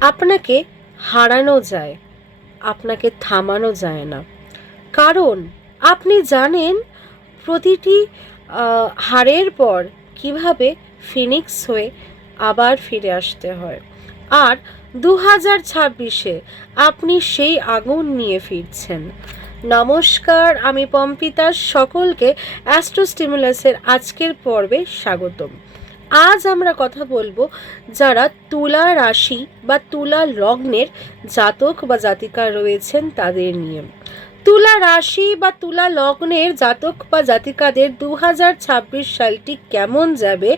আপনাকে হারানো যায়, আপনাকে থামানো যায় না। কারণ আপনি জানেন প্রতিটি হারের পর কিভাবে ফিনিক্স হয়ে আবার ফিরে আসতে হয়। আর 2026-এ আপনি সেই আগুন নিয়ে ফিরছেন। নমস্কার, আমি পম্পিতা, সকলকে অ্যাস্ট্রো স্টিমুলাসের আজকের পর্বে স্বাগতম। আজ আমরা কথা বলবো যারা তুলা রাশি বা তুলা লগ্নের জাতক বা জাতিকা রয়েছেন তাদের নিয়ে। তুলা রাশি বা তুলা লগ্নের জাতক বা জাতিকাদের 2026 সালটি কেমন যাবে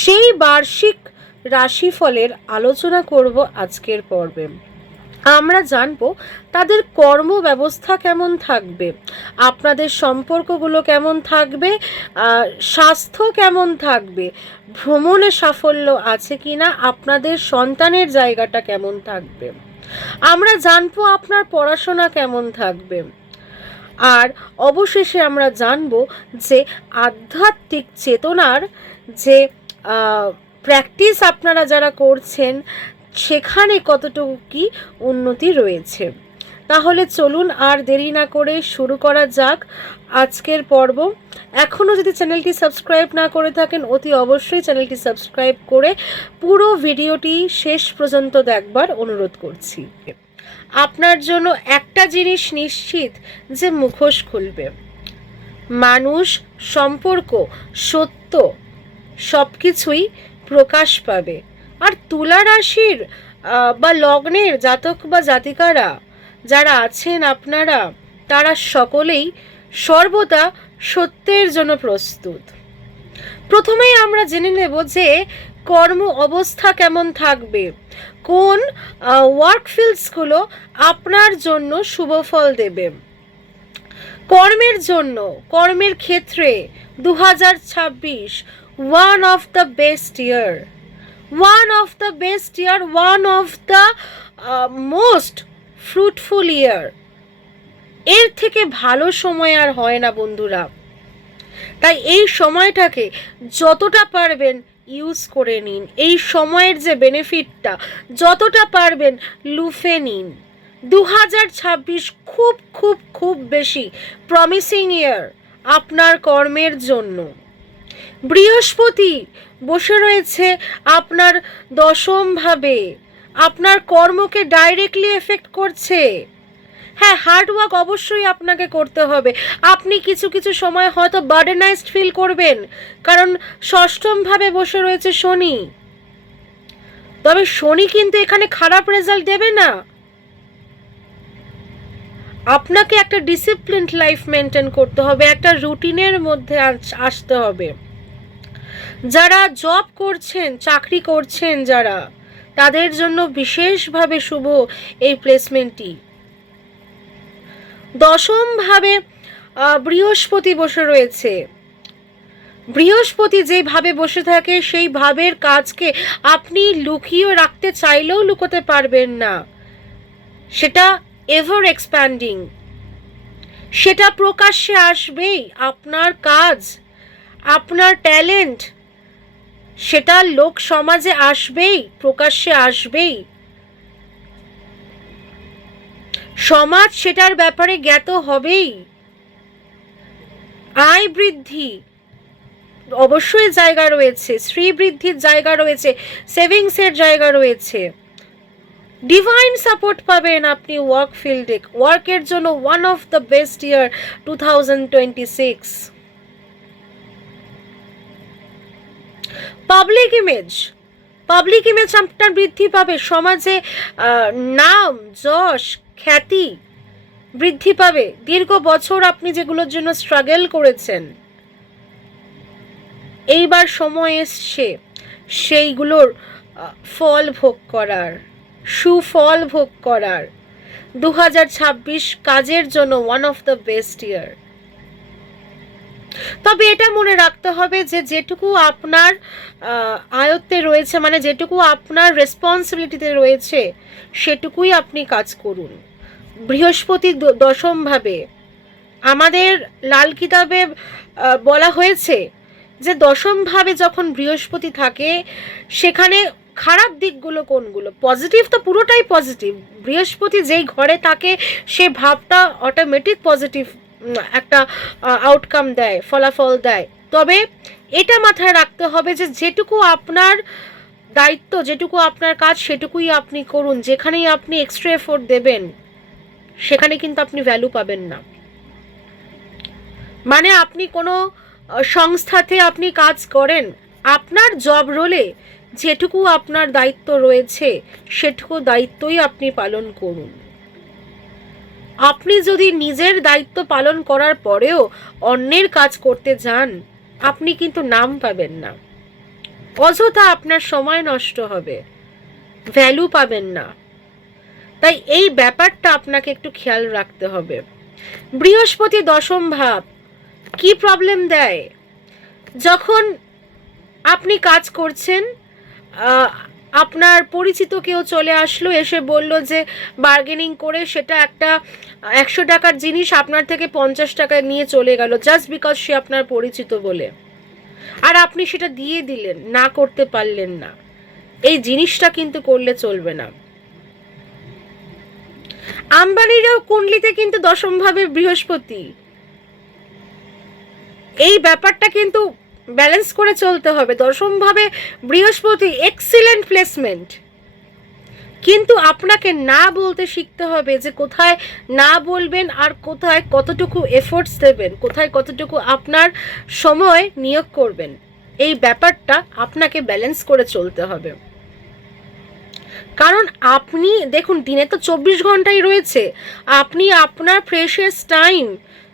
সেই বার্ষিক রাশিফলের আলোচনা করব আজকের পর্বে। আমরা জানব তাদের কর্ম ব্যবস্থা কেমন থাকবে, আপনাদের সম্পর্কগুলো কেমন থাকবে, স্বাস্থ্য কেমন থাকবে, ভ্রমণে সাফল্য আছে কিনা, আপনাদের সন্তানের জায়গাটা কেমন থাকবে। আমরা জানবো আপনার পড়াশোনা কেমন থাকবে। আর অবশেষে আমরা জানব যে আধ্যাত্মিক চেতনার যে প্র্যাকটিস আপনারা যারা করছেন সেখানে কতটুকু কি উন্নতি রয়েছে। তাহলে চলুন আর দেরি না করে শুরু করা যাক আজকের পর্ব। এখনও যদি চ্যানেলটি সাবস্ক্রাইব না করে থাকেন অতি অবশ্যই চ্যানেলটি সাবস্ক্রাইব করে পুরো ভিডিওটি শেষ পর্যন্ত দেখবার অনুরোধ করছি। আপনার জন্য একটা জিনিস নিশ্চিত যে মুখোশ খুলবে, মানুষ, সম্পর্ক, সত্য সব কিছুই প্রকাশ পাবে। আর তুলা রাশির বা লগ্নের জাতক বা জাতিকারা যারা আছেন আপনারা, তারা সকলেই সর্বদা সত্যের জন্য প্রস্তুত। প্রথমেই আমরা জেনে নেব যে কর্ম অবস্থা কেমন থাকবে, কোন ওয়ার্ক ফিল্ডসগুলো আপনার জন্য শুভ ফল দেবে। কর্মের জন্য, কর্মের ক্ষেত্রে 2026 one of the best year, one of the best year, one of the most fruitful year. এর থেকে ভালো সময় আর হয় না বন্ধুরা। তাই এই সময়টাকে যতটা পারবেন ইউজ করে নিন, এই সময়ের যে বেনিফিটটা যতটা পারবেন লুফে নিন। 2026 খুব খুব খুব বেশি প্রমিসিং ইয়ার আপনার কর্মের জন্য। বৃহস্পতি বসে রয়েছে আপনার দশমভাবে, আপনার কর্মকে ডাইরেক্টলি এফেক্ট করছে। হ্যাঁ, হার্ডওয়ার্ক অবশ্যই আপনাকে করতে হবে। আপনি কিছু কিছু সময় হয়তো বার্ডেনাইজড ফিল করবেন, কারণ ষষ্ঠমভাবে বসে রয়েছে শনি। তবে শনি কিন্তু এখানে খারাপ রেজাল্ট দেবে না। আপনাকে একটা ডিসিপ্লিনড লাইফ মেনটেন করতে হবে, একটা রুটিনের মধ্যে আসতে হবে। যারা জব করছেন, চাকরি করছেন যারা, তাদের জন্য বিশেষভাবে শুভ এই প্লেসমেন্টটি। দশমভাবে বৃহস্পতি বসে রয়েছে। বৃহস্পতি যেভাবে বসে থাকে সেই ভাবের কাজকে আপনি লুকিয়ে রাখতে চাইলেও লুকোতে পারবেন না। সেটা এভার এক্সপ্যান্ডিং, সেটা প্রকাশ্যে আসবেই। আপনার কাজ, আপনার ট্যালেন্ট, সেটা লোক সমাজে আসবেই, প্রকাশ্যে আসবেই। সমাজ সেটার ব্যাপারে জ্ঞাত হবেই। আয় বৃদ্ধি অবশ্যই জায়গা রয়েছে, শ্রী বৃদ্ধির জায়গা রয়েছে, সেভিংসের জায়গা রয়েছে। ডিভাইন সাপোর্ট পাবেন আপনি ওয়ার্ক ফিল্ডে। ওয়ার্কের জন্য one of the best year 2026। Public image, public image আপনার বৃদ্ধি পাবে। সমাজে নাম, যশ, খ্যাতি বৃদ্ধি পাবে। দীর্ঘ বছর আপনি যেগুলোর জন্য স্ট্রাগল করেছেন, এইবার সময় এসছে সেইগুলোর ফল ভোগ করার, সুফল ভোগ করার। 2026 কাজের জন্য ওয়ান অফ দ্য বেস্ট ইয়ার। তবে এটা মনে রাখতে হবে যে যেটুকু আপনার আয়ত্তে রয়েছে, মানে যেটুকু আপনার রেসপন্সিবিলিটিতে রয়েছে, সেটুকুই আপনি কাজ করুন। বৃহস্পতি দশমভাবে, আমাদের লাল কিতাবে বলা হয়েছে যে দশমভাবে যখন বৃহস্পতি থাকে সেখানে খারাপ দিকগুলো কোনগুলো? পজিটিভ তো পুরোটাই পজিটিভ। বৃহস্পতি যেই ঘরে থাকে সে ভাবটা অটোমেটিক পজিটিভ একটা আউটকাম দেয়, ফলাফল দেয়। তবে এটা মাথায় রাখতে হবে যে যেটুকু আপনার দায়িত্ব, যেটুকু আপনার কাজ, সেটুকুই আপনি করুন। যেখানেই আপনি এক্সট্রা এফোর্ট দেবেন সেখানে কিন্তু আপনি ভ্যালু পাবেন না। মানে আপনি কোনো সংস্থাতে আপনি কাজ করেন, আপনার জব রোলে যেটুকু আপনার দায়িত্ব রয়েছে সেটুকু দায়িত্বই আপনি পালন করুন। আপনি যদি নিজের দায়িত্ব পালন করার পরেও অন্যের কাজ করতে যান, আপনি কিন্তু নাম পাবেন না, অযথা আপনার সময় নষ্ট হবে, ভ্যালু পাবেন না। তাই এই ব্যাপারটা আপনাকে একটু খেয়াল রাখতে হবে। বৃহস্পতি দশম ভাব কি প্রবলেম দেয়? যখন আপনি কাজ করছেন, আপনার পরিচিত কেউ চলে আসলো, এসে বলল যে বার্গেনিং করে সেটা একটা 100 টাকার জিনিস আপনার থেকে 50 টাকায় নিয়ে চলে গেল, জাস্ট বিকজ সে আপনার পরিচিত বলে, আর আপনি সেটা দিয়ে দিলেন, না করতে পারলেন না। এই জিনিসটা কিন্তু করলে চলবে না। আম্বানিরও কুণ্ডলিতে কিন্তু দশমভাবে বৃহস্পতি। এই ব্যাপারটা কিন্তু ব্যালেন্স করে চলতে হবে। দশমভাবে বৃহস্পতি এক্সিলেন্ট প্লেসমেন্ট, কিন্তু আপনাকে না বলতে শিখতে হবে যে কোথায় না বলবেন আর কোথায় কতটুকু এফোর্টস দেবেন, কোথায় কতটুকু আপনার সময় নিয়োগ করবেন। এই ব্যাপারটা আপনাকে ব্যালেন্স করে চলতে হবে। কারণ আপনি দেখুন, দিনে তো 24 ঘন্টাই রয়েছে। আপনি আপনার প্রেশিয়াস টাইম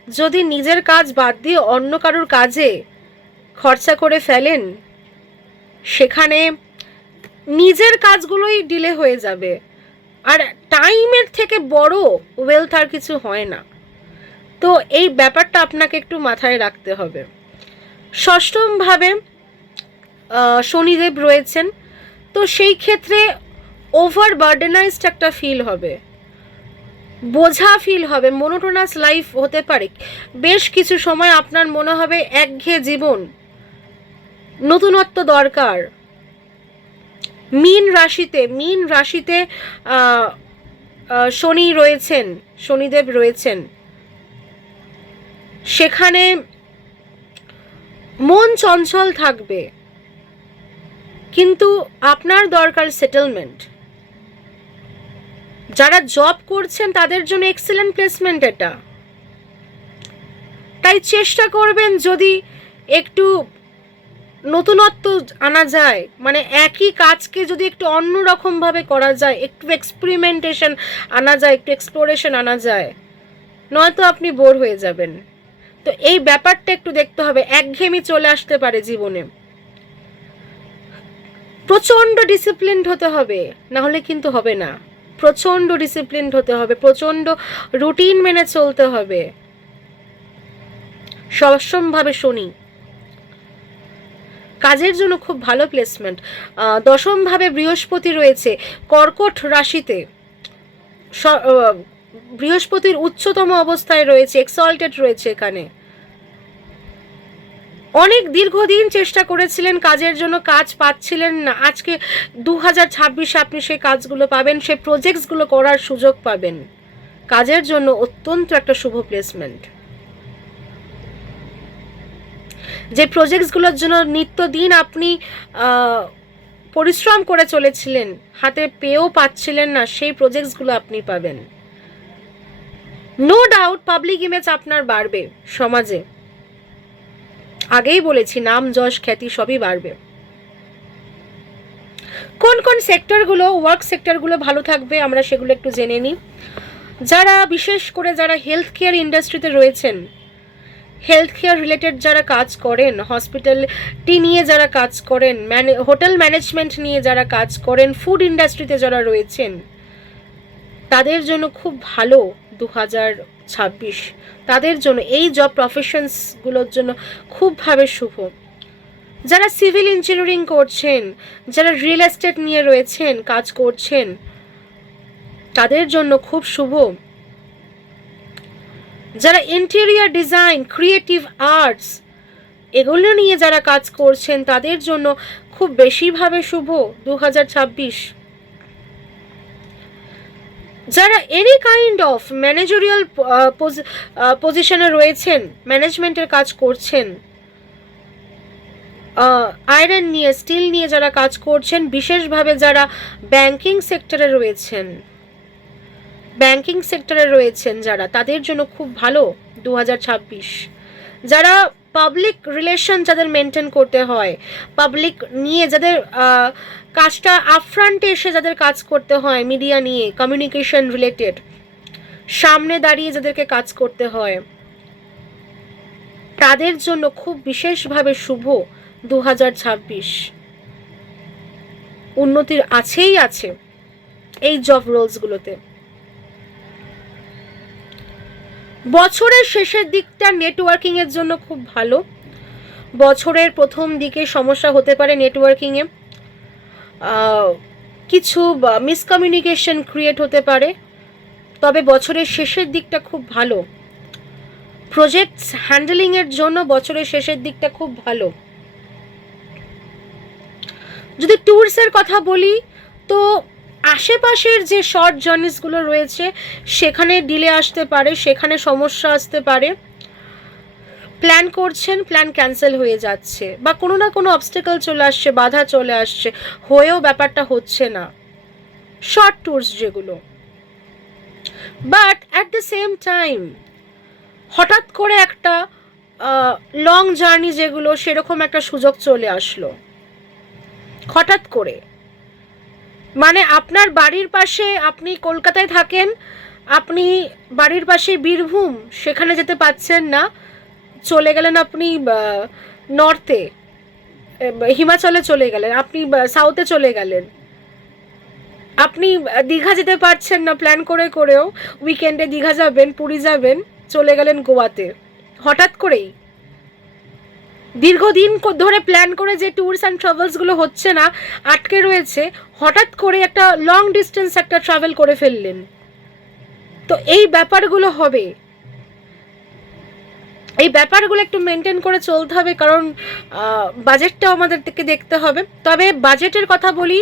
যদি নিজের কাজ বাদ দিয়ে অন্য কারোর কাজে খরচা করে ফেলেন, সেখানে নিজের কাজগুলোই ডিলে হয়ে যাবে। আর টাইমের থেকে বড় ওয়েলথ আর কিছু হয় না। তো এই ব্যাপারটা আপনাকে একটু মাথায় রাখতে হবে। ষষ্ঠমভাবে শনিদেব রয়েছেন, তো সেই ক্ষেত্রে ওভার বার্ডেনাইজড একটা ফিল হবে, বোঝা ফিল হবে, মোনোটোনাস লাইফ হতে পারে। বেশ কিছু সময় আপনার মনে হবে একঘেয়ে জীবন, নতুনত্ব দরকার। মীন রাশিতে শনি রয়েছেন, শনিদেব রয়েছেন, সেখানে মন চঞ্চল থাকবে, কিন্তু আপনার দরকার সেটেলমেন্ট। যারা জব করছেন তাদের জন্য এক্সিলেন্ট প্লেসমেন্ট এটা। তাই চেষ্টা করবেন যদি একটু নতুনত্ব আনা যায়, মানে একই কাজকে যদি একটু অন্যরকম ভাবে করা যায়, একটু এক্সপেরিমেন্টেশন আনা যায়, একটু এক্সপ্লোরেশন আনা যায়, নয়তো আপনি বোর হয়ে যাবেন। তো এই ব্যাপারটা একটু দেখতে হবে, একঘেয়েমি চলে আসতে পারে জীবনে। প্রচন্ড ডিসিপ্লিনড হতে হবে, না হলে কিন্তু হবে না। প্রচন্ড ডিসিপ্লিনড হতে হবে, প্রচন্ড রুটিন মেনে চলতে হবে। সবসমভাবে শনি কাজের জন্য খুব ভালো প্লেসমেন্ট। দশমভাবে বৃহস্পতি রয়েছে কর্কট রাশিতে। বৃহস্পতির উচ্চতম অবস্থায় রয়েছে, এক্সঅল্টেড রয়েছে এখানে। অনেক দীর্ঘদিন চেষ্টা করেছিলেন কাজের জন্য, কাজ পাচ্ছিলেন না। আজকে 2026 আপনি সেই কাজগুলো পাবেন, সেই প্রজেক্টসগুলো করার সুযোগ পাবেন। কাজের জন্য অত্যন্ত একটা শুভ প্লেসমেন্ট। যে প্রজেক্টসগুলোর জন্য নিত্যদিন আপনি পরিশ্রম করে চলেছিলেন, হাতে পেয়েও পাচ্ছিলেন না, সেই প্রজেক্টসগুলো আপনি পাবেন। নো ডাউট পাবলিক ইমেজ আপনার বাড়বে সমাজে, আগেই বলেছি, নাম যশ খ্যাতি সবই বাড়বে। কোন কোন সেক্টরগুলো, ওয়ার্ক সেক্টরগুলো ভালো থাকবে আমরা সেগুলো একটু জেনে নিই। যারা বিশেষ করে যারা হেলথ কেয়ার ইন্ডাস্ট্রিতে রয়েছেন, হেলথ কেয়ার রিলেটেড যারা কাজ করেন, হসপিটালিটি নিয়ে যারা কাজ করেন, হোটেল ম্যানেজমেন্ট নিয়ে যারা কাজ করেন, ফুড ইন্ডাস্ট্রিতে যারা রয়েছেন, তাদের জন্য খুব ভালো 2026। তাদের জন্য এই জব প্রফেশনসগুলোর জন্য খুবভাবে শুভ। যারা সিভিল ইঞ্জিনিয়ারিং করছেন, যারা রিয়েল এস্টেট নিয়ে রয়েছেন, কাজ করছেন, তাদের জন্য খুব শুভ। যারা ইন্টেরিয়ার ডিজাইন, ক্রিয়েটিভ আর্টস, এগুলো নিয়ে যারা কাজ করছেন তাদের জন্য খুব বেশিভাবে শুভ 2026। যারা এনি কাইন্ড অফ ম্যানেজারিয়াল পজিশনে রয়েছেন, ম্যানেজমেন্টের কাজ করছেন, আয়রন নিয়ে, স্টিল নিয়ে যারা কাজ করছেন, বিশেষভাবে যারা ব্যাংকিং সেক্টরে রয়েছেন যারা, তাদের জন্য খুব ভালো 2026। যারা পাবলিক রিলেশন যাদের মেনটেন করতে হয়, পাবলিক নিয়ে যাদের কাজটা আপফ্রন্টে এসে যাদের কাজ করতে হয়, মিডিয়া নিয়ে, কমিউনিকেশন রিলেটেড, সামনে দাঁড়িয়ে যাদেরকে কাজ করতে হয়, তাদের জন্য খুব বিশেষভাবে শুভ 2026। উন্নতির আছেই আছে এই জব রোলসগুলোতে। বছরের শেষের দিকটা নেটওয়ার্কিংয়ের জন্য খুব ভালো। বছরের প্রথম দিকে সমস্যা হতে পারে নেটওয়ার্কিংয়ে, কিছু মিসকমিউনিকেশন ক্রিয়েট হতে পারে, তবে বছরের শেষের দিকটা খুব ভালো। প্রজেক্টস হ্যান্ডেলিংয়ের জন্য বছরের শেষের দিকটা খুব ভালো। যদি ট্যুরসের কথা বলি তো আশেপাশের যে শর্ট জার্নিসগুলো রয়েছে সেখানে ডিলে আসতে পারে, সেখানে সমস্যা আসতে পারে। প্ল্যান করছেন, প্ল্যান ক্যান্সেল হয়ে যাচ্ছে, বা কোনো না কোনো অবস্টেকল চলে আসছে, বাধা চলে আসছে, হয়েও ব্যাপারটা হচ্ছে না, শর্ট ট্যুরস যেগুলো। But at the same time হঠাৎ করে একটা লং জার্নি যেগুলো, সেরকম একটা সুযোগ চলে আসলো হঠাৎ করে। মানে আপনার বাড়ির পাশে, আপনি কলকাতায় থাকেন, আপনি বাড়ির পাশে বীরভূম, সেখানে যেতে পাচ্ছেন না, চলে গেলেন আপনি নর্থে, হিমাচলে চলে গেলেন, আপনি সাউথে চলে গেলেন, আপনি দীঘা যেতে পারছেন না, প্ল্যান করেও উইকেন্ডে দীঘা যাবেন, পুরী যাবেন, চলে গেলেন গোয়াতে হঠাৎ করেই। দীর্ঘদিন ধরে প্ল্যান করে যে ট্যুরস অ্যান্ড ট্রাভেলসগুলো হচ্ছে না, আটকে রয়েছে, হঠাৎ করে একটা লং ডিস্টেন্স একটা ট্রাভেল করে ফেললেন। তো এই ব্যাপারগুলো হবে, এই ব্যাপারগুলো একটু মেনটেন করে চলতে হবে, কারণ বাজেটটাও আমাদেরকে দেখতে হবে। তবে বাজেটের কথা বলি,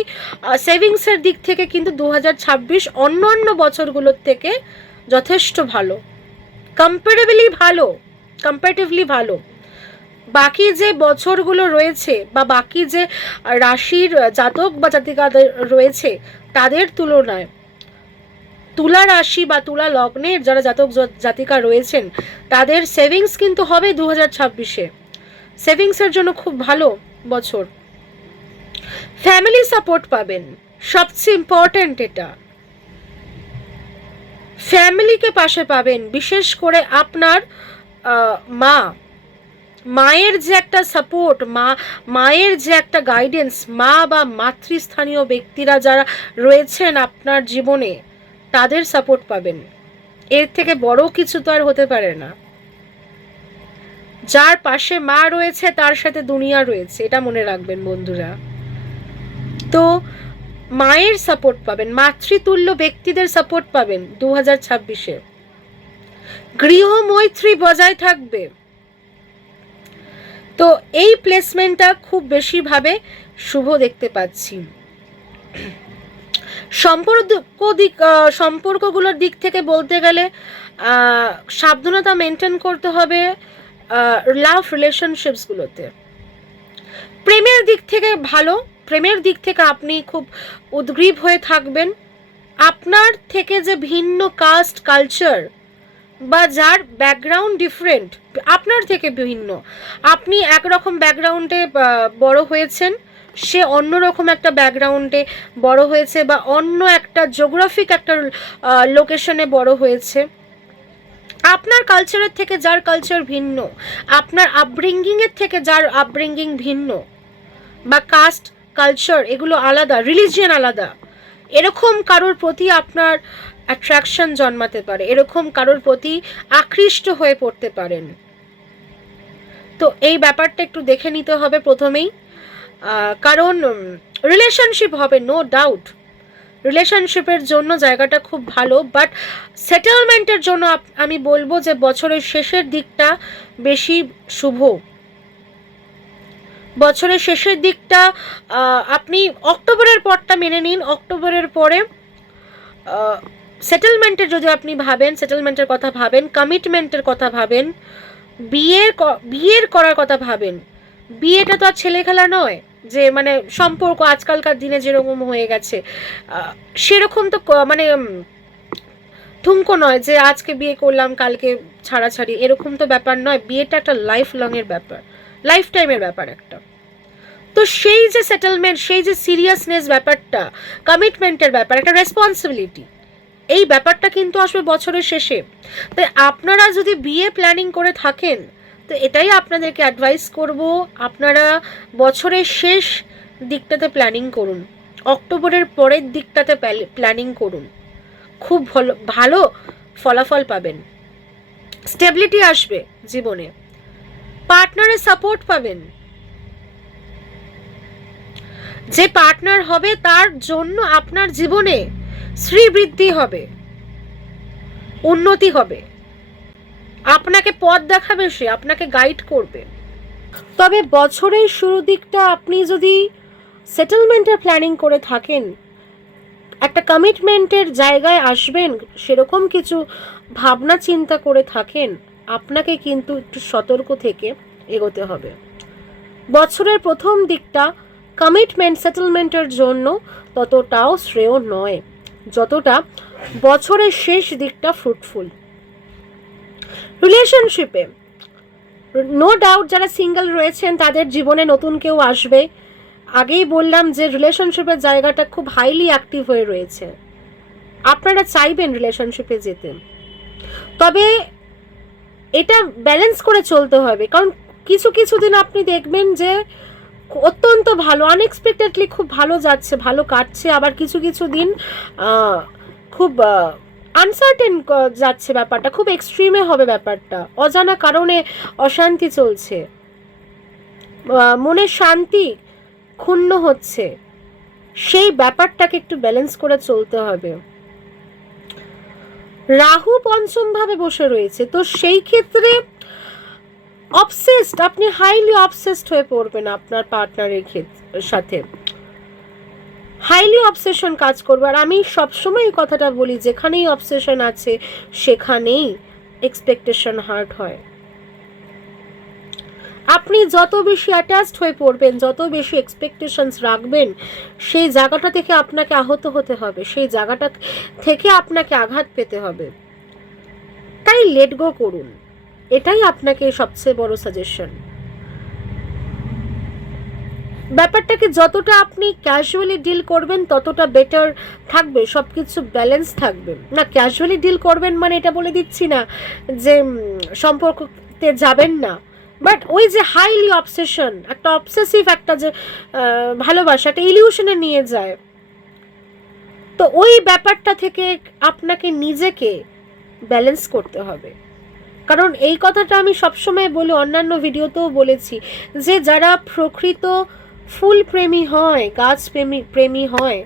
সেভিংসের দিক থেকে কিন্তু 2026 অন্য বছরগুলোর থেকে যথেষ্ট ভালো, কম্পারেটিভলি ভালো। বাকি যে বছরগুলো রয়েছে বা বাকি যে রাশির জাতক বা জাতিকাদের রয়েছে তাদের তুলনায়, তুলা রাশি বা তুলা লগ্নের যারা জাতক জাতিকা রয়েছেন তাদের সেভিংস কিন্তু হবে 2026-এ। সেভিংসের জন্য খুব ভালো বছর। ফ্যামিলি সাপোর্ট পাবেন, সবচেয়ে ইম্পর্টেন্ট এটা, ফ্যামিলিকে পাশে পাবেন। বিশেষ করে আপনার মায়ের যে একটা সাপোর্ট, মায়ের যে একটা গাইডেন্স, মা বা মাতৃস্থানীয় ব্যক্তিরা যারা রয়েছেন আপনার জীবনে, তাদের সাপোর্ট পাবেন। এর থেকে বড় কিছু তো আর হতে পারে না। যার পাশে মা রয়েছে তার সাথে দুনিয়া রয়েছে, এটা মনে রাখবেন বন্ধুরা। তো মায়ের সাপোর্ট পাবেন, মাতৃতুল্য ব্যক্তিদের সাপোর্ট পাবেন 2026-এ। গৃহমৈত্রী বজায় থাকবে। তো এই প্লেসমেন্টটা খুব বেশিভাবে শুভ দেখতে পাচ্ছি। সম্পর্কগুলোর দিক থেকে বলতে গেলে সাবধানতা মেনটেন করতে হবে লাভ রিলেশনশিপসগুলোতে। প্রেমের দিক থেকে ভালো, প্রেমের দিক থেকে আপনি খুব উদ্গ্রীব হয়ে থাকবেন। আপনার থেকে যে ভিন্ন কাস্ট, কালচার বা যার ব্যাকগ্রাউন্ড ডিফারেন্ট, আপনার থেকে ভিন্ন, আপনি একরকম ব্যাকগ্রাউন্ডে বড় হয়েছেন, সে অন্যরকম একটা ব্যাকগ্রাউন্ডে বড় হয়েছে, বা অন্য একটা জিওগ্রাফিক একটা লোকেশনে বড় হয়েছে। আপনার কালচারের থেকে যার কালচার ভিন্ন, আপনার আপব্রিঙ্গিংয়ের থেকে যার আপব্রিঙ্গিং ভিন্ন, বা কাস্ট, কালচার এগুলো আলাদা, রিলিজিয়ন আলাদা, এরকম কারোর প্রতি আপনার অ্যাট্রাকশন জন্মাতে পারে, এরকম কারোর প্রতি আকৃষ্ট হয়ে পড়তে পারেন। তো এই ব্যাপারটা একটু দেখে নিতে হবে প্রথমেই, কারণ রিলেশনশিপ হবে, নো ডাউট রিলেশনশিপের জন্য জায়গাটা খুব ভালো, বাট সেটেলমেন্টের জন্য আমি বলবো যে বছরের শেষের দিকটা বেশি শুভ। বছরের শেষের দিকটা আপনি অক্টোবরের পরটা মেনে নিন। অক্টোবরের পরে সেটেলমেন্টের যদি আপনি ভাবেন, সেটেলমেন্টের কথা ভাবেন, কমিটমেন্টের কথা ভাবেন, বিয়ের করার কথা ভাবেন। বিয়েটা তো আর ছেলে খেলা নয় যে মানে সম্পর্ক আজকালকার দিনে যেরকম হয়ে গেছে, সেরকম তো মানে ঠুমকো নয় যে আজকে বিয়ে করলাম কালকে ছাড়াছাড়ি, এরকম তো ব্যাপার নয়। বিয়েটা একটা লাইফ লং এর ব্যাপার, লাইফ টাইমের ব্যাপার একটা। তো সেই যে সেটেলমেন্ট, সেই যে সিরিয়াসনেস ব্যাপারটা, কমিটমেন্টের ব্যাপার, একটা রেসপন্সিবিলিটি, এই ব্যাপারটা কিন্তু আসবে বছরের শেষে। তাই আপনারা যদি বিয়ে প্ল্যানিং করে থাকেন, তো এটাই আপনাদেরকে অ্যাডভাইস করব, আপনারা বছরের শেষ দিকটাতে প্ল্যানিং করুন, অক্টোবরের পরের দিকটাতে প্ল্যানিং করুন। খুব ভালো ভালো ফলাফল পাবেন, স্টেবিলিটি আসবে জীবনে, পার্টনারের সাপোর্ট পাবেন। যে পার্টনার হবে তার জন্য আপনার জীবনে শ্রীবৃদ্ধি হবে, উন্নতি হবে, আপনাকে পথ দেখাবে, সে আপনাকে গাইড করবে। তবে বছরের শুরু দিকটা আপনি যদি সেটেলমেন্টের প্ল্যানিং করে থাকেন, একটা কমিটমেন্টের জায়গায় আসবেন, সেরকম কিছু ভাবনা চিন্তা করে থাকেন, আপনাকে কিন্তু একটু সতর্ক থেকে এগোতে হবে। বছরের প্রথম দিকটা কমিটমেন্ট সেটেলমেন্টের জন্য ততটাও শ্রেয় নয় যতটা বছরের শেষ দিকটা ফ্রুটফুল। রিলেশনশিপে নো ডাউট যারা সিঙ্গেল রয়েছেন তাদের জীবনে নতুন কেউ আসবে। আগেই বললাম যে রিলেশনশিপের জায়গাটা খুব হাইলি অ্যাক্টিভ হয়ে রয়েছে, আপনারা চাইবেন রিলেশনশিপে যেতে, তবে এটা ব্যালেন্স করে চলতে হবে। কারণ কিছু কিছু দিন আপনি দেখবেন যে অত্যন্ত ভালো, আনএক্সপেক্টেডলি খুব ভালো যাচ্ছে, ভালো কাটছে, আবার কিছু কিছু দিন খুব আনসার্টেন যাচ্ছে, ব্যাপারটা খুব এক্সট্রিমে হবে, ব্যাপারটা অজানা কারণে অশান্তি চলছে, মনের শান্তি ক্ষুণ্ণ হচ্ছে, সেই ব্যাপারটাকে একটু ব্যালেন্স করে চলতে হবে। রাহু পঞ্চম ভাবে বসে রয়েছে, তো সেই ক্ষেত্রে অবসেসড, আপনি হাইলি অবসেসড হয়ে পড়বেন আপনার পার্টনারের সাথে, হাইলি অবসেশন কাজ করবে। আর আমি সবসময় এই কথাটা বলি, যেখানেই অবসেশন আছে সেখানেই এক্সপেকটেশন হার্ট হয়। আপনি যত বেশি অ্যাটাচড হয়ে পড়বেন, যত বেশি এক্সপেকটেশনস রাখবেন, সেই জায়গাটা থেকে আপনাকে আহত হতে হবে, সেই জায়গাটা থেকে আপনাকে আঘাত পেতে হবে। তাই লেট গো করুন, এটাই আপনাকে সবচেয়ে বড় সাজেশন। ব্যাপারটাকে যতটা আপনি ক্যাজুয়ালি ডিল করবেন ততটা বেটার থাকবে, সব কিছু ব্যালেন্স থাকবে। না ক্যাজুয়ালি ডিল করবেন মানে এটা বলে দিচ্ছি না যে সম্পর্কতে যাবেন না, বাট ওই যে হাইলি অবসেশন, একটা অবসেসিভ একটা যে ভালোবাসা একটা ইলিউশনে নিয়ে যায়, তো ওই ব্যাপারটা থেকে আপনাকে নিজেকে ব্যালেন্স করতে হবে। কারণ এই কথাটা আমি সবসময় বলি, অন্যান্য ভিডিওতেও বলেছি, যে যারা প্রকৃত ফুল প্রেমী হয়, গাছ প্রেমী হয়,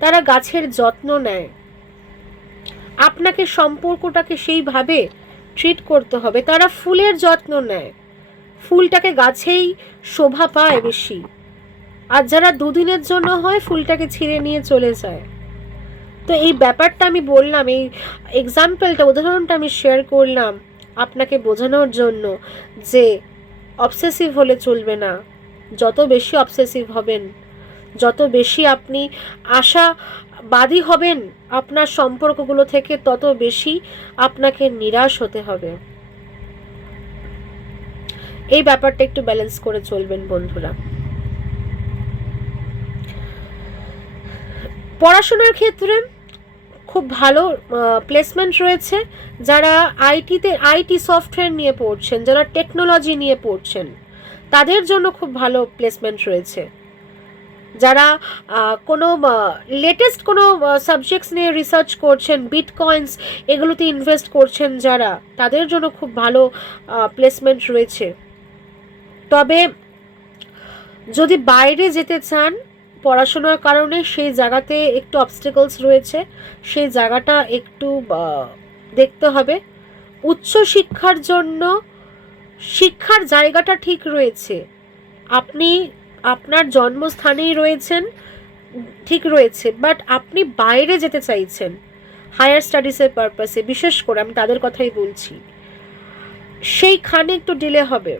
তারা গাছের যত্ন নেয়। আপনাকে সম্পর্কটাকে সেইভাবে ট্রিট করতে হবে, তারা ফুলের যত্ন নেয়, ফুলটাকে গাছেই শোভা পায় বেশি। আর যারা দুদিনের জন্য হয় ফুলটাকে ছিঁড়ে নিয়ে চলে যায়। তো এই ব্যাপারটা আমি বললাম, এই এক্সাম্পলটা, উদাহরণটা আমি শেয়ার করলাম আপনাকে বোঝানোর জন্য যে অবসেসিভ হলে চলবে না। যত বেশি অবসেসিভ হবেন, যত বেশি আপনি আশাবাদী হবেন আপনার সম্পর্কগুলো থেকে, তত বেশি আপনাকে নিরাশ হতে হবে। এই ব্যাপারটা একটু ব্যালেন্স করে চলবেন বন্ধুরা। পড়াশোনার ক্ষেত্রে খুব ভালো প্লেসমেন্ট রয়েছে। যারা আইটি সফটওয়্যার নিয়ে পড়ছেন, যারা টেকনোলজি নিয়ে পড়ছেন, তাদের জন্য খুব ভালো প্লেসমেন্ট রয়েছে। যারা কোনো লেটেস্ট কোনো সাবজেক্টস নিয়ে রিসার্চ করছেন, বিটকয়েন্স এগুলোতে ইনভেস্ট করছেন যারা, তাদের জন্য খুব ভালো প্লেসমেন্ট রয়েছে। তবে যদি বাইরে যেতে চান পড়াশোনার কারণে, সেই জায়গাতে একটু অবস্টেকলস রয়েছে, সেই জায়গাটা একটু দেখতে হবে। উচ্চ শিক্ষার জন্য শিক্ষার জায়গাটা ঠিক রয়েছে, আপনি আপনার জন্মস্থানেই রয়েছেন, ঠিক রয়েছে, বাট আপনি বাইরে যেতে চাইছেন হায়ার স্টাডিজের পারপাসে, বিশেষ করে আমি তাদের কথাই বলছি, সেইখানে একটু ডিলে হবে,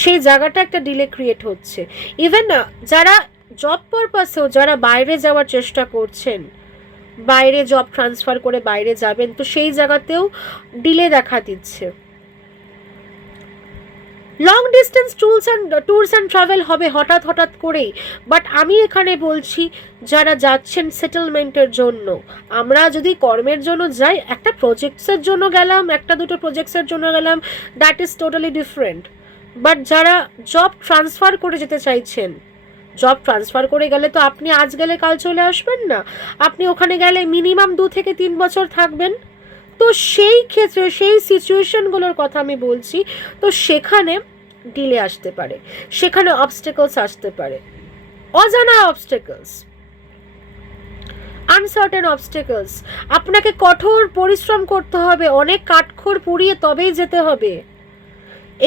সেই জায়গাটা একটা ডিলে ক্রিয়েট হচ্ছে। ইভেন যারা জব পারপাসেও যারা বাইরে যাওয়ার চেষ্টা করছেন, বাইরে জব ট্রান্সফার করে বাইরে যাবেন, তো সেই জায়গাতেও ডিলে দেখা দিচ্ছে। Long distance tours and travel হবে হঠাৎ হঠাৎ করেই, বাট আমি এখানে বলছি যারা যাচ্ছেন সেটেলমেন্টের জন্য, আমরা যদি কর্মের জন্য যাই, একটা প্রজেক্টসের জন্য গেলাম, একটা দুটো প্রজেক্টসের জন্য গেলাম, that is totally different. But যারা জব ট্রান্সফার করে যেতে চাইছেন, জব ট্রান্সফার করে গেলে তো আপনি আজ গেলে কাল চলে আসবেন না, আপনি ওখানে গেলে মিনিমাম 2 থেকে 3 বছর থাকবেন। তো সেই ক্ষেত্রে সেই সিচুয়েশনগুলোর কথা আমি বলছি, তো সেখানে ডিলে আসতে পারে, সেখানে অবস্টেকলস আসতে পারে, অজানা অবস্টেকলস, আনসার্টেন অবস্টেকলস। আপনাকে কঠোর পরিশ্রম করতে হবে, অনেক কাঠখড় পুড়িয়ে তবেই যেতে হবে,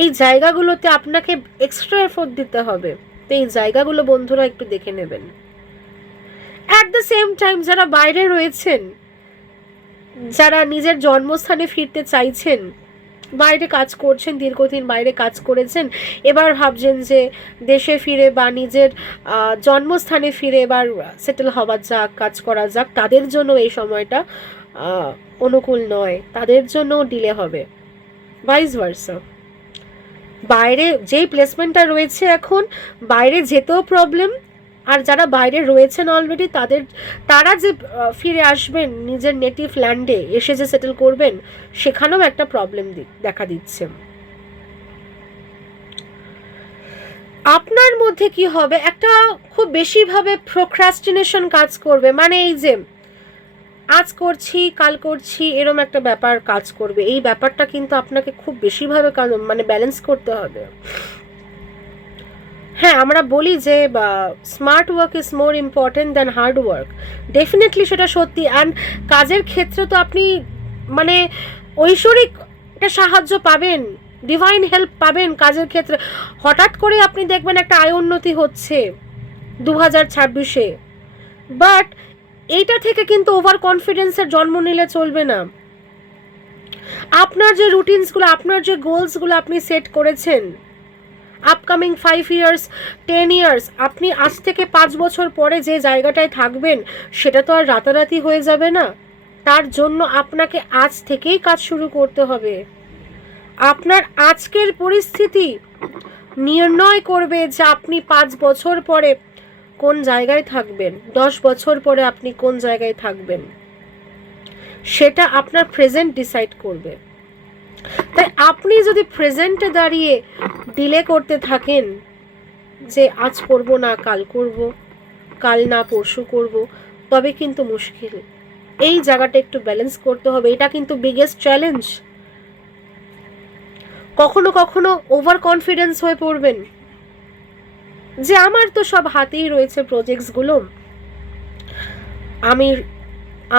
এই জায়গাগুলোতে আপনাকে এক্সট্রা এফোর্ট দিতে হবে। তো এই জায়গাগুলো বন্ধুরা একটু দেখে নেবেন। অ্যাট দ্য সেম টাইম যারা বাইরে রয়েছেন, যারা নিজের জন্মস্থানে ফিরতে চাইছেন, বাইরে কাজ করছেন, দীর্ঘদিন বাইরে কাজ করেছেন, এবার ভাবছেন যে দেশে ফিরে বা নিজের জন্মস্থানে ফিরে এবার সেটেল হওয়া যাক, কাজ করা যাক, তাদের জন্য এই সময়টা অনুকূল নয়, তাদের জন্য ডিলে হবে, ভাইস ভার্সা। বাইরে যেই প্লেসমেন্টটা রয়েছে এখন, বাইরে যেতেও প্রবলেম, আর যারা বাইরে রয়েছেন অলরেডি তারা যে ফিরে আসবেন নিজের নেটিভ ল্যান্ডে এসে যে সেটেল করবেন, সেখানেও একটা প্রবলেম দেখা দিচ্ছে। আপনার মধ্যে কি হবে, একটা খুব বেশিভাবে প্রোক্রাস্টিনেশন কাজ করবে, মানে এই যে আজ করছি কাল করছি এরম একটা ব্যাপার কাজ করবে, এই ব্যাপারটা কিন্তু আপনাকে খুব বেশিভাবে মানে ব্যালেন্স করতে হবে। হ্যাঁ, আমরা বলি যে smart work is more important than hard work, definitely সেটা সত্যি। অ্যান্ড কাজের ক্ষেত্রে তো আপনি মানে ঐশ্বরিক একটা সাহায্য পাবেন, ডিভাইন হেল্প পাবেন কাজের ক্ষেত্রে। হঠাৎ করে আপনি দেখবেন একটা আয় উন্নতি হচ্ছে 2026-এ, বাট এইটা থেকে কিন্তু ওভার কনফিডেন্সের জন্ম নিলে চলবে না। আপনার যে রুটিনসগুলো, আপনার যে গোলসগুলো আপনি সেট করেছেন আপকামিং 5 ইয়ার্স 10 ইয়ার্স, আপনি আজ থেকে 5 বছর পরে যে জায়গাটায় থাকবেন, সেটা তো আর রাতারাতি হয়ে যাবে না। তার জন্য আপনাকে আজ থেকেই কাজ শুরু করতে হবে। আপনার আজকের পরিস্থিতি নির্ণয় করবে যে আপনি 5 বছর পরে কোন জায়গায় থাকবেন, 10 বছর পরে আপনি কোন জায়গায় থাকবেন, সেটা আপনার প্রেজেন্ট ডিসাইড করবে। তাই আপনি যদি প্রেজেন্টে দাঁড়িয়ে ডিলে করতে থাকেন যে আজ করব না কাল করব, কাল না পরশু করব, তবে কিন্তু মুশকিল। এই জায়গাটা একটু ব্যালেন্স করতে হবে, এটা কিন্তু বিগেস্ট চ্যালেঞ্জ। কখনো কখনো ওভার কনফিডেন্স হয়ে পড়বেন যে আমার তো সব হাতেই রয়েছে প্রজেক্টসগুলো,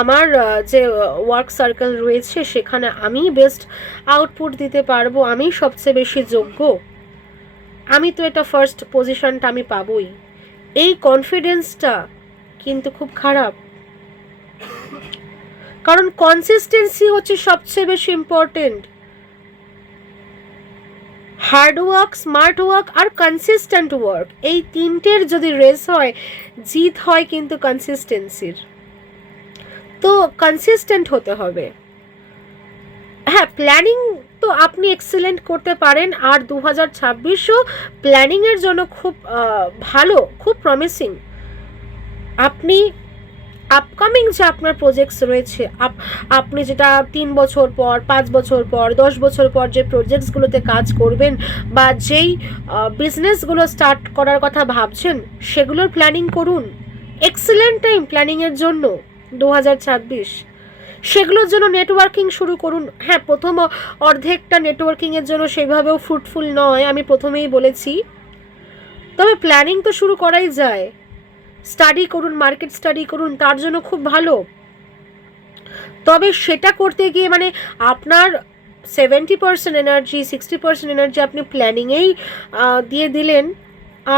আমার যে ওয়ার্ক সার্কেল রয়েছে সেখানে আমি বেস্ট আউটপুট দিতে পারবো, আমি সবচেয়ে বেশি যোগ্য, আমি তো এটা ফার্স্ট পজিশনটা আমি পাবই। এই কনফিডেন্সটা কিন্তু খুব খারাপ, কারণ কনসিস্টেন্সি হচ্ছে সবচেয়ে বেশি important. Hard work, smart work আর কনসিস্টেন্ট ওয়ার্ক, এই তিনটের যদি রেস হয়, জিত হয় কিন্তু কনসিস্টেন্সির। তো কনসিস্টেন্ট হতে হবে। হ্যাঁ, প্ল্যানিং তো আপনি এক্সেলেন্ট করতে পারেন, আর 2026ও প্ল্যানিংয়ের জন্য খুব ভালো, খুব প্রমিসিং। আপনি আপকামিং যে আপনার প্রজেক্টস রয়েছে, আপনি যেটা 3 বছর পর, 5 বছর পর, 10 বছর পর যে প্রজেক্টসগুলোতে কাজ করবেন বা যেই বিজনেসগুলো স্টার্ট করার কথা ভাবছেন, সেগুলোর প্ল্যানিং করুন। এক্সেলেন্ট টাইম প্ল্যানিংয়ের জন্য 2026, সেগুলোর জন্য নেটওয়ার্কিং শুরু করুন। হ্যাঁ, প্রথম অর্ধেকটা নেটওয়ার্কিংয়ের জন্য সেইভাবেও ফ্রুটফুল নয়, আমি প্রথমেই বলেছি, তবে প্ল্যানিং তো শুরু করাই যায়। স্টাডি করুন, মার্কেট স্টাডি করুন, তার জন্য খুব ভালো। তবে সেটা করতে গিয়ে মানে আপনার 70% এনার্জি 60% এনার্জি আপনি প্ল্যানিংয়েই দিয়ে দিলেন,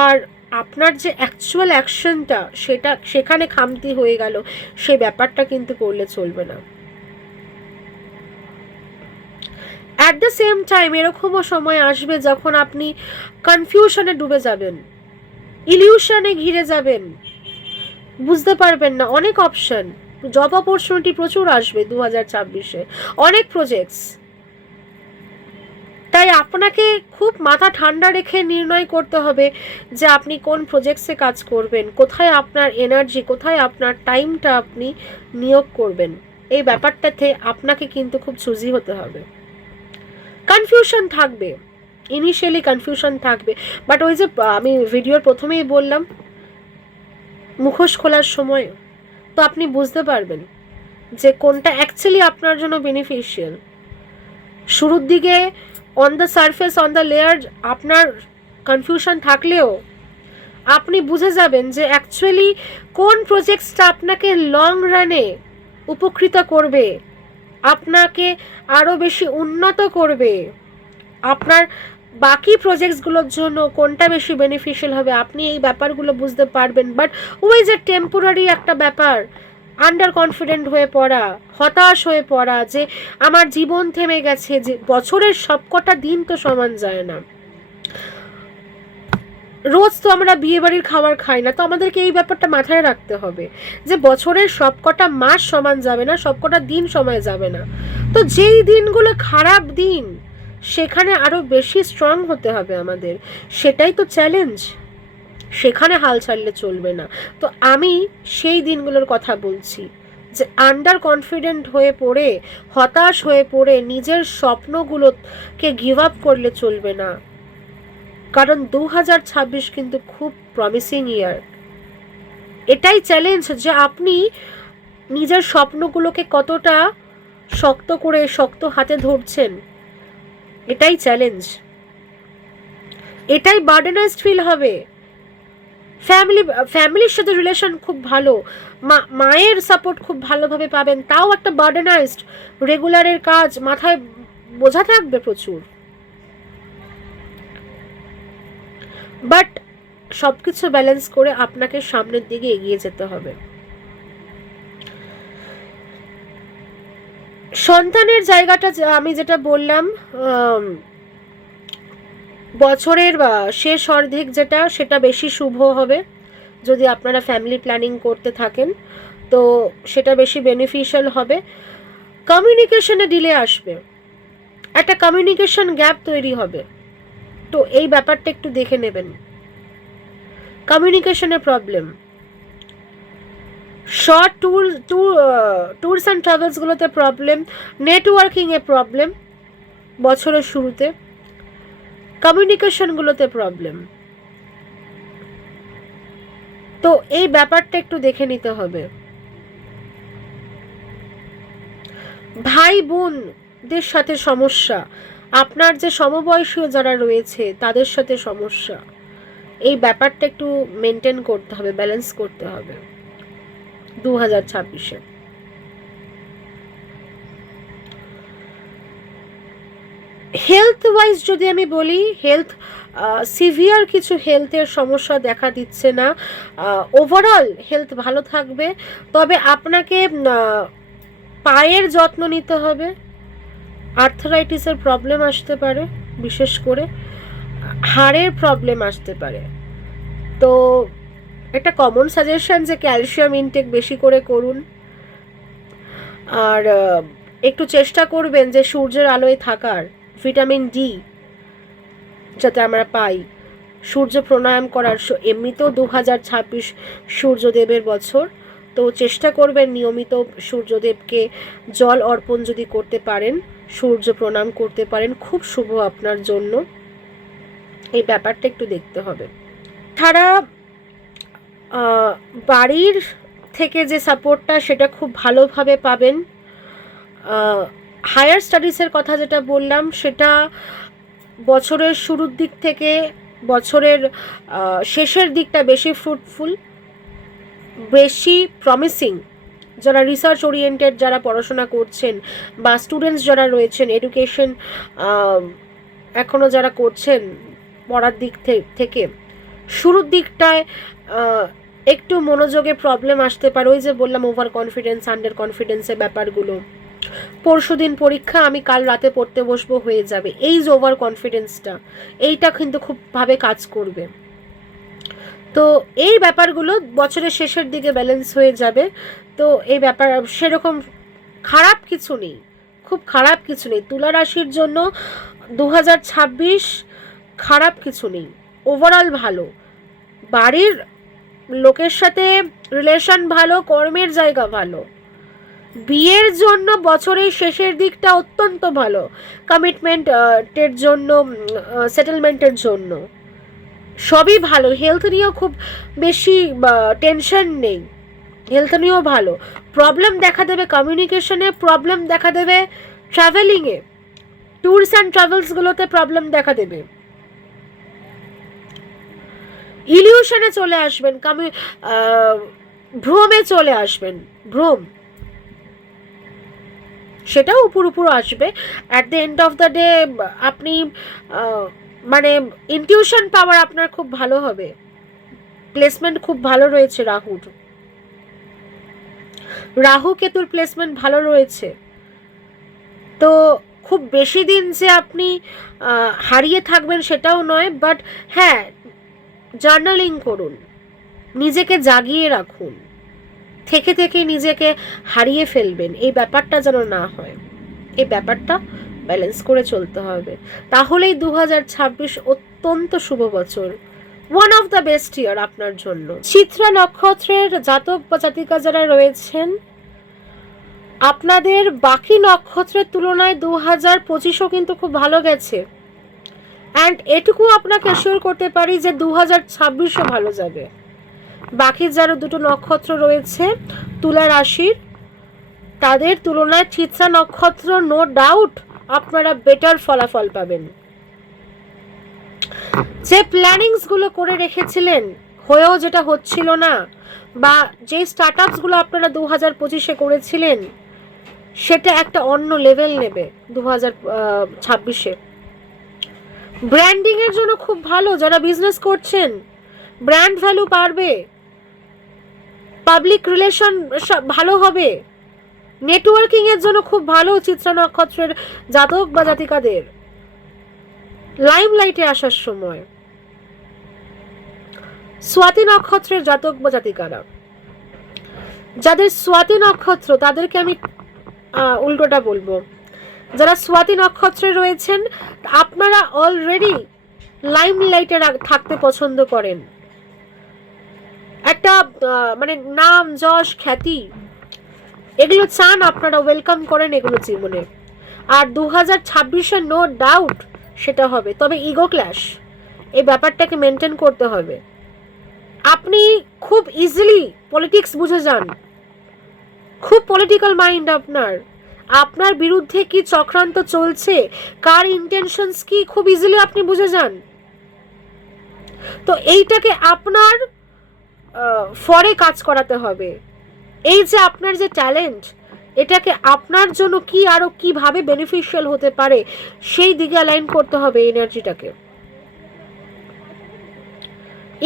আর আপনার যে অ্যাকচুয়াল অ্যাকশনটা সেটা সেখানে খামতি হয়ে গেল, সেই ব্যাপারটা কিন্তু করলে চলবে না। অ্যাট দ্য সেম টাইম এরকমও সময় আসবে যখন আপনি কনফিউশনে ডুবে যাবেন, ইলিউশনে ঘিরে যাবেন, বুঝতে পারবেন না। অনেক অপশন, জব অপরচুনিটি প্রচুর আসবে 2026-এ, অনেক প্রজেক্টস। তাই আপনাকে খুব মাথা ঠান্ডা রেখে নির্ণয় করতে হবে যে আপনি কোন প্রজেক্টসে কাজ করবেন, কোথায় আপনার এনার্জি, কোথায় আপনার টাইমটা আপনি নিয়োগ করবেন। এই ব্যাপারটাতে আপনাকে কিন্তু খুব চুজি হতে হবে। কনফিউশন থাকবে, ইনিশিয়ালি কনফিউশন থাকবে, বাট ওই যে আমি ভিডিওর প্রথমেই বললাম, মুখোশ খোলার সময় তো আপনি বুঝতে পারবেন যে কোনটা অ্যাকচুয়ালি আপনার জন্য বেনিফিশিয়াল। শুরুর দিকে on the surface, on the layer আপনার কনফিউশন থাকলেও আপনি বুঝে যাবেন যে অ্যাকচুয়ালি কোন প্রজেক্টসটা আপনাকে লং রানে উপকৃত করবে, আপনাকে আরও বেশি উন্নত করবে, আপনার বাকি প্রজেক্টসগুলোর জন্য কোনটা বেশি বেনিফিশিয়াল হবে, আপনি এই ব্যাপারগুলো বুঝতে পারবেন। বাট ওই যে টেম্পোরারি একটা ব্যাপার, আন্ডার কনফিডেন্ট হয়ে পড়া, হতাশ হয়ে পড়া যে আমার জীবন থেমে গেছে, যে বছরের সবকটা দিন তো সমান যায় না, রোজ তো আমরা বিয়েবাড়ির খাবার খাই না, তো আমাদেরকে এই ব্যাপারটা মাথায় রাখতে হবে যে বছরের সবকটা মাস সমান যাবে না, সবকটা দিন সময় যাবে না। তো যেই দিনগুলো খারাপ দিন সেখানে আরও বেশি স্ট্রং হতে হবে আমাদের, সেটাই তো চ্যালেঞ্জ, সেখানে হাল ছাড়লে চলবে না। তো আমি সেই দিনগুলোর কথা বলছি যে আন্ডার কনফিডেন্ট হয়ে পড়ে, হতাশ হয়ে পড়ে নিজের স্বপ্নগুলোকে গিভ আপ করলে চলবে না, কারণ 2026 কিন্তু খুব প্রমিসিং ইয়ার। এটাই চ্যালেঞ্জ যে আপনি নিজের স্বপ্নগুলোকে কতটা শক্ত করে, শক্ত হাতে ধরছেন, এটাই চ্যালেঞ্জ, এটাই বার্ডেনাইজড ফিল হবে। ফ্যামিলির সাথে রিলেশন খুব ভালো, মায়ের সাপোর্ট খুব ভালোভাবে পাবেন, তাও একটা বার্ডেনাইজড, রেগুলারের কাজ, মাথায় বোঝা থাকবে প্রচুর। বাট সব কিছু ব্যালেন্স করে আপনাকে সামনের দিকে এগিয়ে যেতে হবে। সন্তানের জায়গাটা আমি যেটা বললাম, বছরের শেষ অর্ধেক যেটা, সেটা বেশি শুভ হবে। যদি আপনারা ফ্যামিলি প্ল্যানিং করতে থাকেন তো সেটা বেশি বেনিফিশিয়াল হবে। কমিউনিকেশনে ডিলে আসবে, একটা কমিউনিকেশন গ্যাপ তৈরি হবে, তো এই ব্যাপারটা একটু দেখে নেবেন। কমিউনিকেশনের প্রবলেম, শর্ট ট্যুরস অ্যান্ড ট্রাভেলসগুলোতে প্রবলেম, নেটওয়ার্কিংয়ে প্রবলেম বছরের শুরুতে, কমিউনিকেশনগুলোতে প্রবলেম। তো এই ব্যাপারটা একটু দেখে নিতে হবে। ভাই বোনদের সাথে সমস্যা, আপনার যে সমবয়সী যারা রয়েছে তাদের সাথে সমস্যা, এই ব্যাপারটা একটু মেনটেন করতে হবে, ব্যালেন্স করতে হবে 2026-এ। হেলথ ওয়াইজ যদি আমি বলি, হেলথ সিভিয়ার কিছু হেলথের সমস্যা দেখা দিচ্ছে না, ওভারঅল হেলথ ভালো থাকবে। তবে আপনাকে পায়ের যত্ন নিতে হবে, আর্থারাইটিসের প্রবলেম আসতে পারে, বিশেষ করে হাড়ের প্রবলেম আসতে পারে। তো একটা কমন সাজেশন যে ক্যালসিয়াম ইনটেক বেশি করে করুন, আর একটু চেষ্টা করবেন যে সূর্যের আলোয় থাকার, ভিটামিন ডি যাতে আমরা পাই, সূর্য প্রাণায়াম করার। এমনিতেও 2026 সূর্যদেবের বছর, তো চেষ্টা করবেন নিয়মিত সূর্যদেবকে জল অর্পণ যদি করতে পারেন, সূর্য প্রণাম করতে পারেন, খুব শুভ আপনার জন্য। এই ব্যাপারটা একটু দেখতে হবে। তারা বাড়ির থেকে যে সাপোর্টটা সেটা খুব ভালোভাবে পাবেন। হায়ার স্টাডিজের কথা যেটা বললাম সেটা বছরের শুরুর দিক থেকে বছরের শেষের দিকটা বেশি ফ্রুটফুল, বেশি প্রমিসিং যারা রিসার্চ ওরিয়েন্টেড যারা পড়াশোনা করছেন বা স্টুডেন্টস যারা রয়েছেন, এডুকেশন এখনও যারা করছেন পড়ার দিক থেকে শুরুর দিকটায় একটু মনোযোগে প্রবলেম আসতে পারে। ওই যে বললাম ওভার কনফিডেন্স, আন্ডার কনফিডেন্সের ব্যাপারগুলো। পরশুদিন পরীক্ষা, আমি কাল রাতে পড়তে বসবো, হয়ে যাবে, এই যে ওভার কনফিডেন্সটা, এইটা কিন্তু খুবভাবে কাজ করবে। তো এই ব্যাপারগুলো বছরের শেষের দিকে ব্যালেন্স হয়ে যাবে। তো এই ব্যাপার সেরকম খারাপ কিছু নেই, খুব খারাপ কিছু নেই তুলা রাশির জন্য। 2026 খারাপ কিছু নেই, ওভারঅল ভালো। বাড়ির লোকের সাথে রিলেশন ভালো, কর্মের জায়গা ভালো, বিয়ের জন্য বছরের শেষের দিকটা অত্যন্ত ভালো, কমিটমেন্টের জন্য, সেটেলমেন্টের জন্য সবই ভালো। হেলথ নিয়েও খুব বেশি টেনশন নেই, হেলথ নিয়েও ভালো। প্রবলেম দেখা দেবে কমিউনিকেশনে, প্রবলেম দেখা দেবে ট্রাভেলিংয়ে, ট্যুরস অ্যান্ড ট্রাভেলসগুলোতে প্রবলেম দেখা দেবে। ইলিউশনে চলে আসবেন, ভ্রমে চলে আসবেন, ভ্রম সেটাও উপর আসবে। At the end of the day আপনি মানে ইনটিউশন পাওয়ার আপনার খুব ভালো হবে। প্লেসমেন্ট খুব ভালো রয়েছে রাহুর, রাহু কেতুর প্লেসমেন্ট ভালো রয়েছে। তো খুব বেশি দিন যে আপনি হারিয়ে থাকবেন সেটাও নয়, বাট হ্যাঁ জার্নালিং করুন, নিজেকে জাগিয়ে রাখুন, থেকে থেকে নিজেকে হারিয়ে ফেলবেন, এই ব্যাপারটা যেন না হয়, এই ব্যাপারটা ব্যালেন্স করে চলতে হবে। তাহলেই 2026 অত্যন্ত শুভ বছর, ওয়ান অফ দ্য বেস্ট ইয়ার আপনার জন্য। চিত্রা নক্ষত্রের জাতক বা জাতিকা যারা রয়েছেন, আপনাদের বাকি নক্ষত্রের তুলনায় 2025ও কিন্তু খুব ভালো গেছে। অ্যান্ড এটুকু আপনাকে অ্যাসিওর করতে পারি যে 2026ও ভালো যাবে। বাকি যারা দুটো নক্ষত্র রয়েছে তুলা রাশির, তাদের তুলনায় চিত্রা নক্ষত্র নো ডাউট আপনারা বেটার ফলাফল পাবেন। যে প্ল্যানিংসগুলো করে রেখেছিলেন হয়েও যেটা হচ্ছিল না, বা যে স্টার্ট আপসগুলো আপনারা 2025-এ করেছিলেন সেটা একটা অন্য লেভেল নেবে 2026-এ। ব্র্যান্ডিংয়ের জন্য খুব ভালো, যারা বিজনেস করছেন ব্র্যান্ড ভ্যালু বাড়বে, পাবলিক রিলেশন ভালো হবে, নেটওয়ার্কিং এর জন্য খুব ভালো চিত্রা নক্ষত্রের জাতক বা জাতিকাদের লাইমলাইটে আসার সময়। স্বাতি নক্ষত্রের জাতক বা জাতিকারা, যাদের স্বাতি নক্ষত্র, তাদেরকে আমি উল্টোটা বলবো, যারা স্বাতি নক্ষত্রে রয়েছেন আপনারা অলরেডি লাইমলাইটে থাকতে পছন্দ করেন, একটা মানে নাম যশ খ্যাতি এগুলো চান আপনারা, ওয়েলকাম করেন এগুলো জীবনে। আর 2026-এ নো ডাউট সেটা হবে, তবে ইগো ক্ল্যাশ এই ব্যাপারটাকে মেনটেন করতে হবে। আপনি খুব ইজিলি পলিটিক্স বুঝে যান, খুব পলিটিক্যাল মাইন্ড আপনার, আপনার বিরুদ্ধে কি চক্রান্ত চলছে, কার ইন্টেনশনস কি, খুব ইজিলি আপনি বুঝে যান। তো এইটাকে আপনার ফরে কাজ করাতে হবে। এই যে আপনার যে ট্যালেন্ট, এটাকে আপনার জন্য কি আরো কিভাবে বেনিফিশিয়াল হতে পারে সেই দিকে অ্যালাইন করতে হবে এনার্জিটাকে।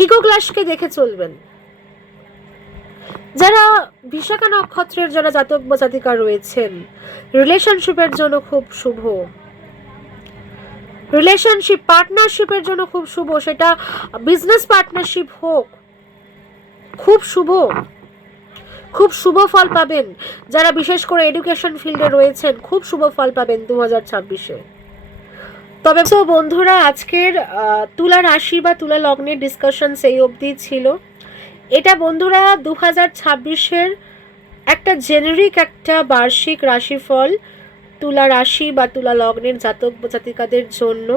ইগো ক্ল্যাশকে দেখে চলবেন। যারা বিশাখা নক্ষত্রের যারা জাতক বা জাতিকা রয়েছেন, রিলেশনশিপের জন্য খুব শুভ, রিলেশনশিপ পার্টনারশিপের জন্য খুব শুভ, সেটা বিজনেস পার্টনারশিপ হোক, খুব শুভ, খুব শুভ ফল পাবেন। যারা বিশেষ করে এডুকেশন ফিল্ডে রয়েছেন খুব শুভ ফল পাবেন 2026-এ। তবে তো বন্ধুরা, আজকের তুলা রাশি বা তুলা লগ্নের ডিসকাশন সেই অবধি ছিল। এটা বন্ধুরা 2026-এর একটা জেনারিক একটা বার্ষিক রাশিফল তুলা রাশি বা তুলা লগ্নের জাতক বা জাতিকাদের জন্য।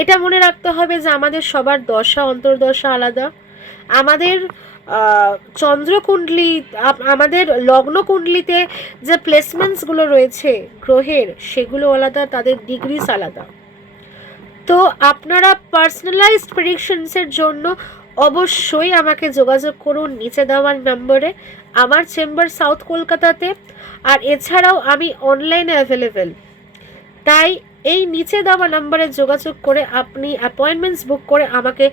এটা মনে রাখতে হবে যে আমাদের সবার দশা অন্তর্দশা আলাদা, আমাদের চন্দ্রকুণ্ডলী, আমাদের লগ্নকুণ্ডলিতে যে প্লেসমেন্টসগুলো রয়েছে গ্রহের সেগুলো আলাদা, তাদের ডিগ্রিস আলাদা। তো আপনারা পার্সোনালাইজড প্রেডিকশনসের জন্য অবশ্যই আমাকে যোগাযোগ করুন নিচে দেওয়ার নম্বরে। আমার চেম্বার সাউথ কলকাতাতে, আর এছাড়াও আমি অনলাইনে অ্যাভেলেবেল। তাই এই নিচে দেওয়া নাম্বারে যোগাযোগ করে আপনি অ্যাপয়েন্টমেন্টস বুক করে আমাকে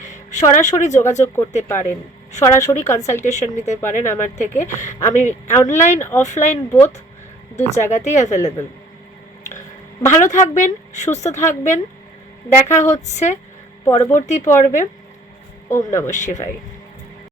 সরাসরি যোগাযোগ করতে পারেন, সরাসরি কনসালটেশন নিতে পারেন আমার থেকে। আমি অনলাইন অফলাইন বোথ দু জায়গাতেই অ্যাভেলেবেল। ভালো থাকবেন, সুস্থ থাকবেন, দেখা হচ্ছে পরবর্তী পর্বে। ওম নমঃ শিবায়।